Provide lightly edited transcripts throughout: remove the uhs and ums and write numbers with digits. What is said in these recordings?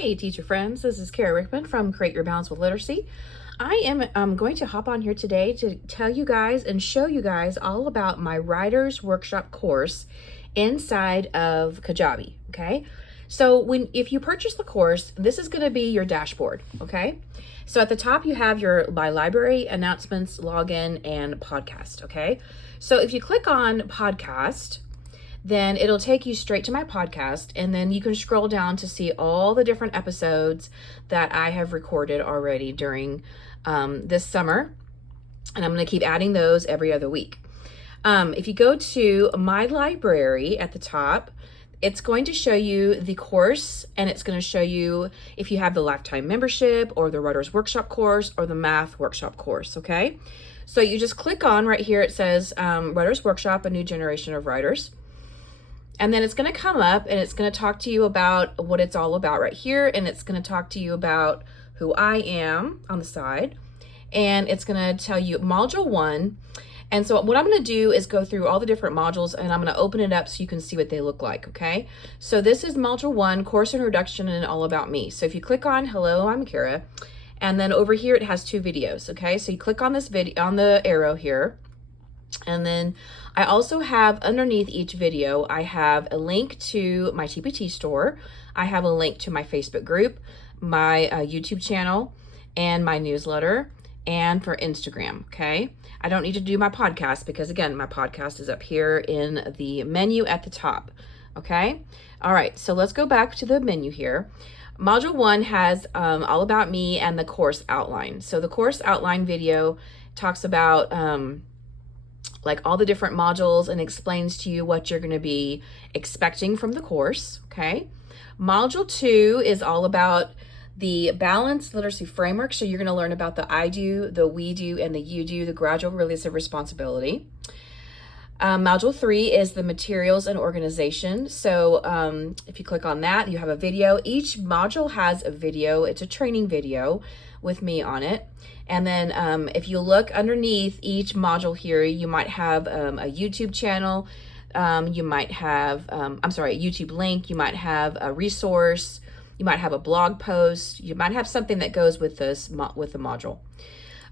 Hey, teacher friends, this is Kara Rickman from Create Your Balance with Literacy. I am going to hop on here today to tell you guys and show you guys all about my Writer's Workshop course inside of Kajabi, okay? So if you purchase the course, this is going to be your dashboard, okay? So at the top you have your My Library, Announcements, Login, and Podcast, okay? So if you click on Podcast, then it'll take you straight to my podcast, and then you can scroll down to see all the different episodes that I have recorded already during this summer, and I'm going to keep adding those every other week. If you go to My Library at the top, it's going to show you the course, and it's going to show you if you have the lifetime membership or the Writer's Workshop course or the Math Workshop course, okay? So you just click on right here, it says Writer's Workshop, a new generation of writers. And then it's going to come up and it's going to talk to you about what it's all about right here. And it's going to talk to you about who I am on the side. And it's going to tell you module 1. And so what I'm going to do is go through all the different modules, and I'm going to open it up so you can see what they look like, okay? So this is module 1, course introduction and all about me. So if you click on hello, I'm Kara, and then over here it has 2 videos, okay? So you click on this video, on the arrow here. And then I also have underneath each video, I have a link to my TPT store. I have a link to my Facebook group, my YouTube channel, and my newsletter, and for Instagram, okay? I don't need to do my podcast because, again, my podcast is up here in the menu at the top, okay? All right, so let's go back to the menu here. Module 1 has all about me and the course outline. So the course outline video talks about like all the different modules and explains to you what you're going to be expecting from the course, okay? Module 2 is all about the balanced literacy framework. So you're going to learn about the I do, the we do, and the you do, the gradual release of responsibility. Module 3 is the materials and organization. So if you click on that, you have a video. Each module has a video. It's a training video with me on it. And then if you look underneath each module here, you might have a YouTube channel. You might have, a YouTube link. You might have a resource. You might have a blog post. You might have something that goes with this with the module.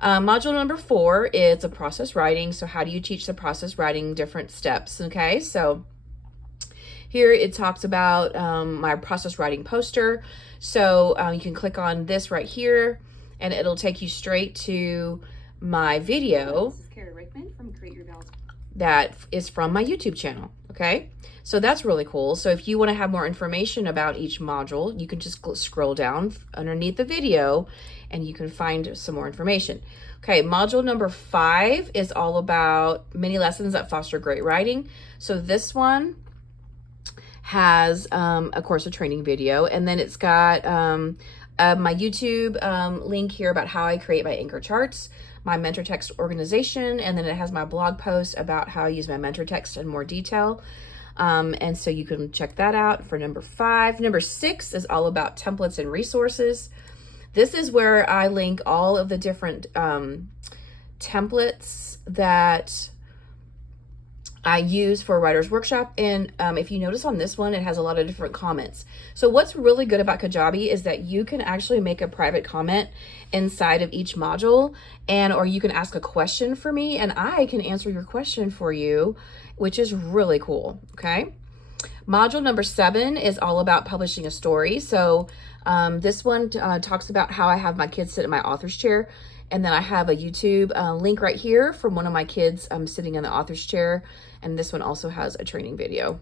Module number 4 is a process writing. So how do you teach the process writing different steps? Okay, so here it talks about my process writing poster. So you can click on this right here, and it'll take you straight to my video. This is Kara Rickman from Create Your Balance. That is from my YouTube channel, okay? So that's really cool. So if you want to have more information about each module, you can just scroll down underneath the video and you can find some more information. Okay, module number 5 is all about mini lessons that foster great writing. So this one has, of course, a training video, and then it's got my YouTube link here about how I create my anchor charts, my mentor text organization, and then it has my blog post about how I use my mentor text in more detail. And so you can check that out for number 5. Number 6 is all about templates and resources. This is where I link all of the different templates that I use for a Writer's Workshop. And if you notice on this one, it has a lot of different comments. So what's really good about Kajabi is that you can actually make a private comment inside of each module, or you can ask a question for me and I can answer your question for you, which is really cool, okay? Module number 7 is all about publishing a story. So this one talks about how I have my kids sit in my author's chair. And then I have a YouTube link right here from one of my kids sitting in the author's chair. And this one also has a training video.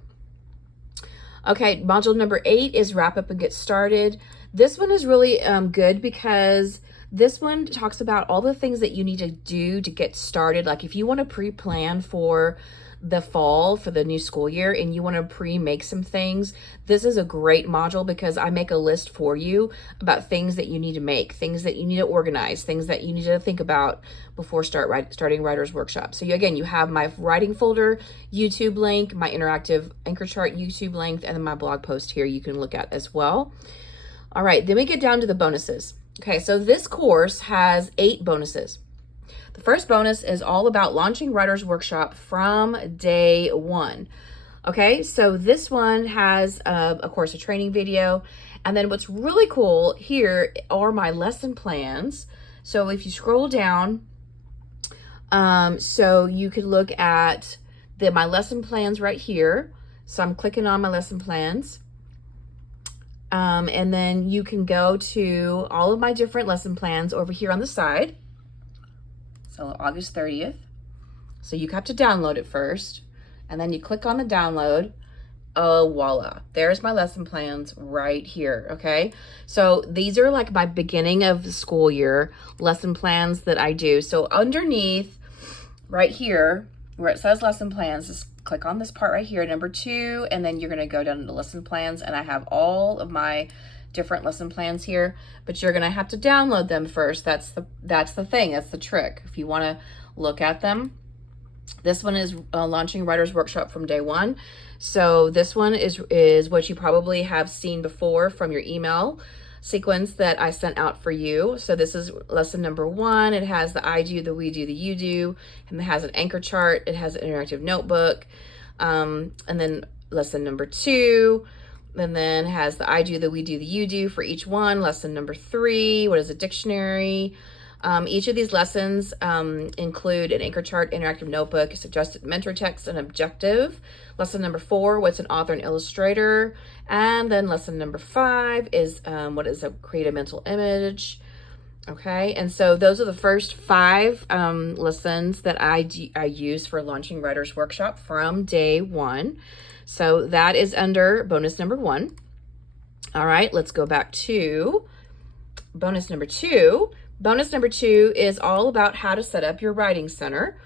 Okay, module number 8 is wrap up and get started. This one is really good because this one talks about all the things that you need to do to get started. Like if you want to pre-plan for the fall for the new school year and you want to pre-make some things, this is a great module because I make a list for you about things that you need to make, things that you need to organize, things that you need to think about before starting Writer's Workshop. So again, you have my writing folder, YouTube link, my interactive anchor chart YouTube link, and then my blog post here you can look at as well. All right, then we get down to the bonuses. Okay, so this course has 8 bonuses. The first bonus is all about launching Writer's Workshop from day 1. Okay, so this one has, of course, a training video. And then what's really cool here are my lesson plans. So if you scroll down, so you can look at my lesson plans right here. So I'm clicking on my lesson plans. And then you can go to all of my different lesson plans over here on the side. So August 30th. So you have to download it first. And then you click on the download. Oh, voila. There's my lesson plans right here, okay? So these are like my beginning of the school year lesson plans that I do. So underneath, right here, where it says lesson plans, just click on this part right here, number 2, and then you're gonna go down to lesson plans, and I have all of my different lesson plans here, but you're gonna have to download them first. That's the thing, that's the trick. If you wanna look at them, this one is launching Writer's Workshop from day 1. So this one is what you probably have seen before from your email sequence that I sent out for you. So this is lesson number 1. It has the I do, the we do, the you do, and it has an anchor chart. It has an interactive notebook. And then lesson number 2, and then has the I do, the we do, the you do for each one. Lesson number 3, what is a dictionary? Each of these lessons include an anchor chart, interactive notebook, a suggested mentor text, and objective. Lesson number 4, what's an author and illustrator? And then lesson number 5 is what is a create a mental image. Okay, and so those are the first 5 lessons that I use for launching Writer's Workshop from day 1. So that is under bonus number 1. All right, let's go back to bonus number 2. Bonus number 2 is all about how to set up your writing center.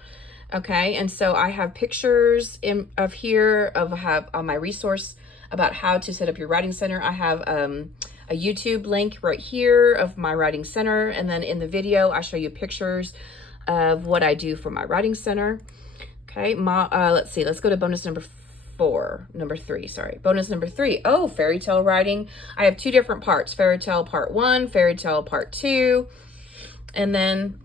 Okay, and so I have pictures of on my resource about how to set up your writing center. I have a YouTube link right here of my writing center, and then in the video I show you pictures of what I do for my writing center. Okay, let's see, let's go to bonus number 3, sorry. Bonus number 3, fairy tale writing. I have 2 different parts, fairy tale part 1, fairy tale part 2. And then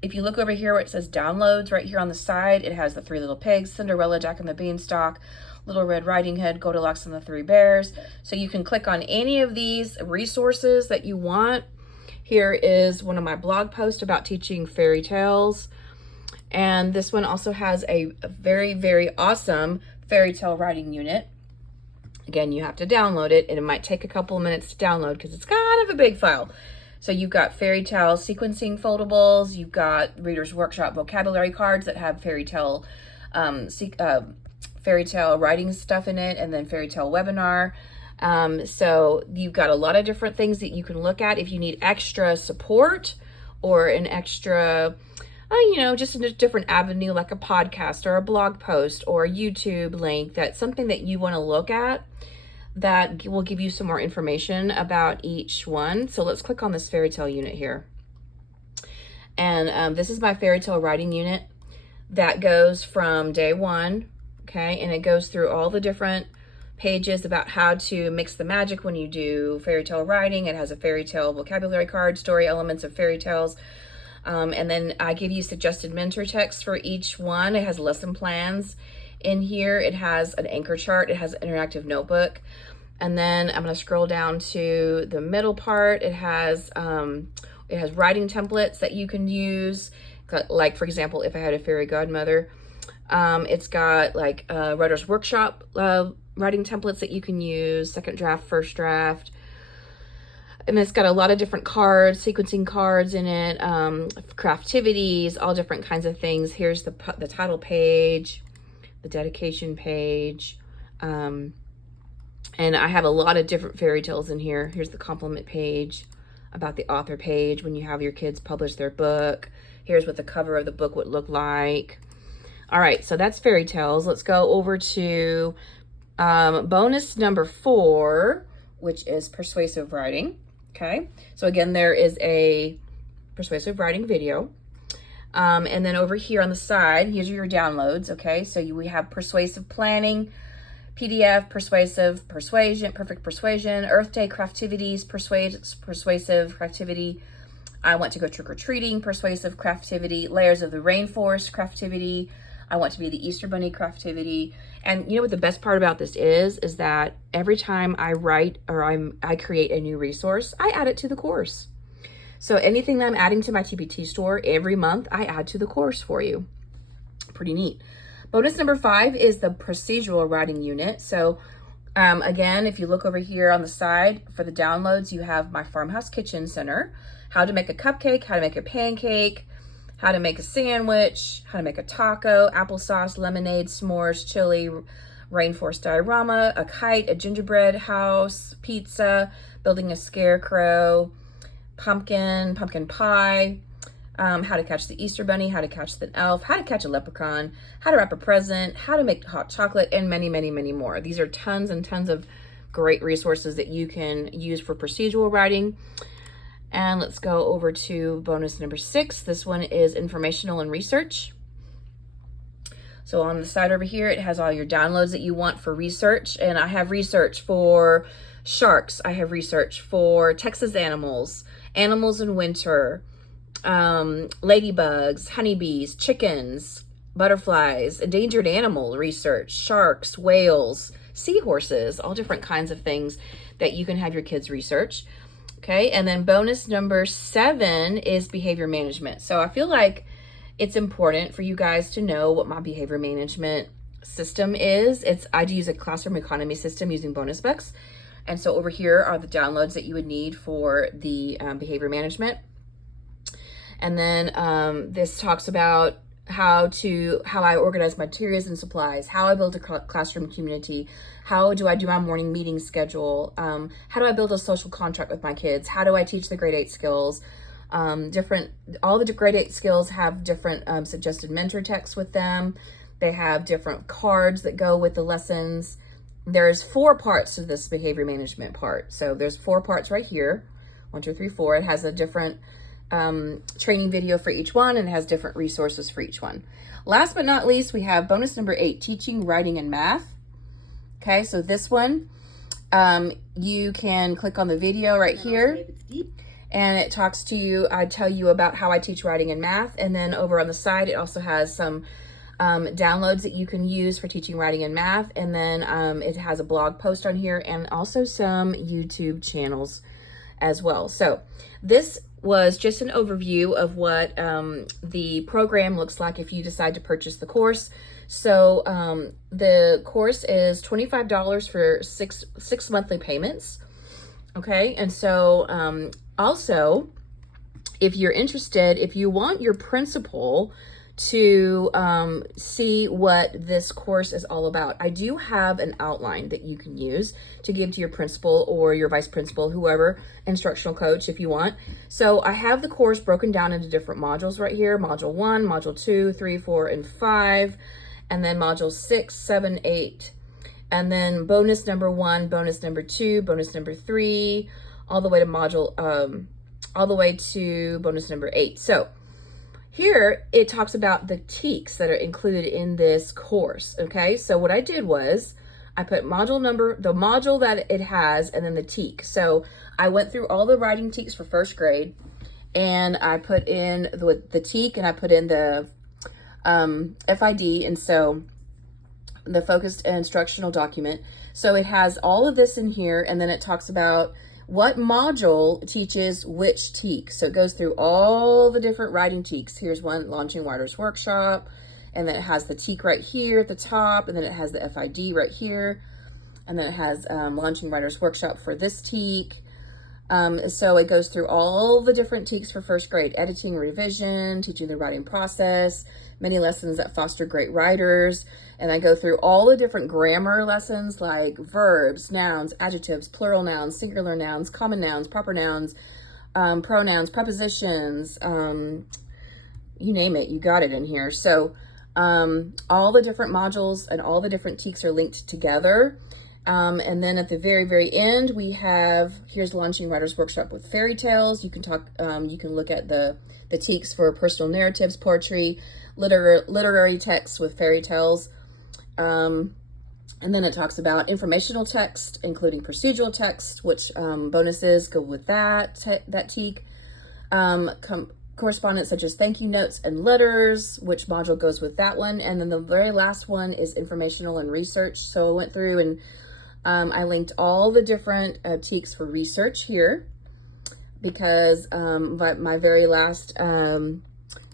if you look over here where it says downloads right here on the side, it has the 3 Little Pigs, Cinderella, Jack and the Beanstalk, Little Red Riding Hood, Goldilocks and the 3 Bears. So you can click on any of these resources that you want. Here is one of my blog posts about teaching fairy tales. And this one also has a very, very awesome fairy tale writing unit. Again, you have to download it, and it might take a couple of minutes to download because it's kind of a big file. So you've got fairy tale sequencing foldables, you've got Reader's Workshop vocabulary cards that have fairy tale writing stuff in it, and then fairy tale webinar. So you've got a lot of different things that you can look at if you need extra support or an extra, just a different avenue like a podcast or a blog post or a YouTube link. That's something that you want to look at that will give you some more information about each one. So let's click on this fairy tale unit here. And this is my fairy tale writing unit that goes from day 1, okay? And it goes through all the different pages about how to mix the magic when you do fairy tale writing. It has a fairy tale vocabulary card, story elements of fairy tales. And then I give you suggested mentor text for each one. It has lesson plans in here. It has an anchor chart. It has an interactive notebook. And then I'm going to scroll down to the middle part. It has writing templates that you can use. Like, for example, if I had a fairy godmother, it's got like Writer's Workshop writing templates that you can use, second draft, first draft. And it's got a lot of different cards, sequencing cards in it, craftivities, all different kinds of things. Here's the title page, the dedication page. And I have a lot of different fairy tales in here. Here's the compliment page, about the author page when you have your kids publish their book. Here's what the cover of the book would look like. All right, so that's fairy tales. Let's go over to bonus number 4, which is persuasive writing. Okay, so again, there is a persuasive writing video. And then over here on the side, here's your downloads. Okay, so we have persuasive planning, PDF, persuasive persuasion, perfect persuasion, Earth Day craftivities, persuasive craftivity. I want to go trick-or-treating, persuasive craftivity, layers of the rainforest craftivity. I want to be the Easter Bunny craftivity. And you know what the best part about this is that every time I write or I create a new resource, I add it to the course. So anything that I'm adding to my TPT store every month, I add to the course for you. Pretty neat. Bonus number 5 is the procedural writing unit. So again, if you look over here on the side for the downloads, you have my Farmhouse Kitchen Center, how to make a cupcake, how to make a pancake, how to make a sandwich, how to make a taco, applesauce, lemonade, s'mores, chili, rainforest diorama, a kite, a gingerbread house, pizza, building a scarecrow, pumpkin pie, how to catch the Easter bunny, how to catch the elf, how to catch a leprechaun, how to wrap a present, how to make hot chocolate, and many, many, many more. These are tons and tons of great resources that you can use for procedural writing. And let's go over to bonus number 6. This one is informational and research. So on the side over here, it has all your downloads that you want for research. And I have research for sharks. I have research for Texas animals, animals in winter, ladybugs, honeybees, chickens, butterflies, endangered animal research, sharks, whales, seahorses, all different kinds of things that you can have your kids research. Okay, and then bonus number 7 is behavior management. So I feel like it's important for you guys to know what my behavior management system is. I use a classroom economy system using bonus books. And so over here are the downloads that you would need for the behavior management. And then this talks about how I organize materials and supplies, how I build a classroom community, how do I do my morning meeting schedule, how do I build a social contract with my kids, how do I teach the grade 8 skills, all the grade 8 skills have different suggested mentor texts with them. They have different cards that go with the lessons. There's 4 parts to this behavior management part. So there's 4 parts right here, 1, 2, 3, 4. It has a different training video for each one, and it has different resources for each one. Last but not least, we have bonus number 8, teaching, writing, and math. Okay, so this one, you can click on the video right here, and it talks to you. I tell you about how I teach writing and math, and then over on the side, it also has some downloads that you can use for teaching writing and math, and then it has a blog post on here, and also some YouTube channels as well. So this was just an overview of what the program looks like if you decide to purchase the course. So the course is $25 for six monthly payments. Okay, and so also, if you're interested, if you want your principal to see what this course is all about, I do have an outline that you can use to give to your principal or your vice principal, whoever, instructional coach if you want. So I have the course broken down into different modules right here: module 1, module 2, 3, 4, and 5, and then module 6, 7, 8, and then bonus number 1, bonus number 2, bonus number 3, all the way to bonus number 8. So here it talks about the TEKs that are included in this course. Okay, so what I did was I put module number, the module that it has, and then the TEK. So I went through all the writing TEKs for first grade, and I put in the TEK, and I put in the FID, and so the focused instructional document. So it has all of this in here, and then it talks about what module teaches which TEK. So it goes through all the different writing TEKs. Here's one, Launching Writers Workshop, and then it has the TEK right here at the top, and then it has the FID right here, and then it has Launching Writers Workshop for this TEK. So it goes through all the different TEKs for first grade: editing, revision, teaching the writing process, many lessons that foster great writers. And I go through all the different grammar lessons like verbs, nouns, adjectives, plural nouns, singular nouns, common nouns, proper nouns, pronouns, prepositions, you name it, you got it in here. So all the different modules and all the different TEKs are linked together. And then at the very, very end, we have, here's Launching Writers Workshop with Fairy Tales. You can look at the TEKs for personal narratives, poetry, literary texts with fairy tales. And then it talks about informational text, including procedural text, which bonuses go with that TEK. correspondence such as thank you notes and letters, which module goes with that one. And then the very last one is informational and research. So I went through and I linked all the different teaks for research here, because my very last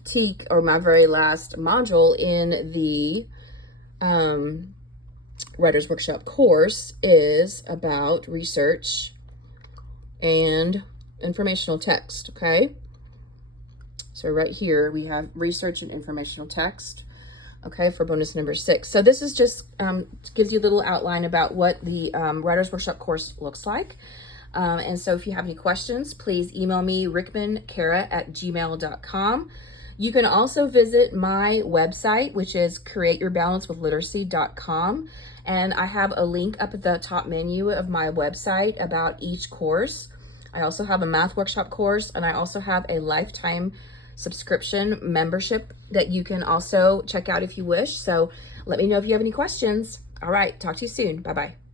teak, or my very last module in the Writer's Workshop course is about research and informational text, okay? So right here we have research and informational text, okay, for bonus number 6. So this is just gives you a little outline about what the Writer's Workshop course looks like. And so if you have any questions, please email me, rickmankara@gmail.com. You can also visit my website, which is createyourbalancewithliteracy.com. And I have a link up at the top menu of my website about each course. I also have a math workshop course, and I also have a lifetime subscription membership that you can also check out if you wish. So let me know if you have any questions. All right, talk to you soon. Bye-bye.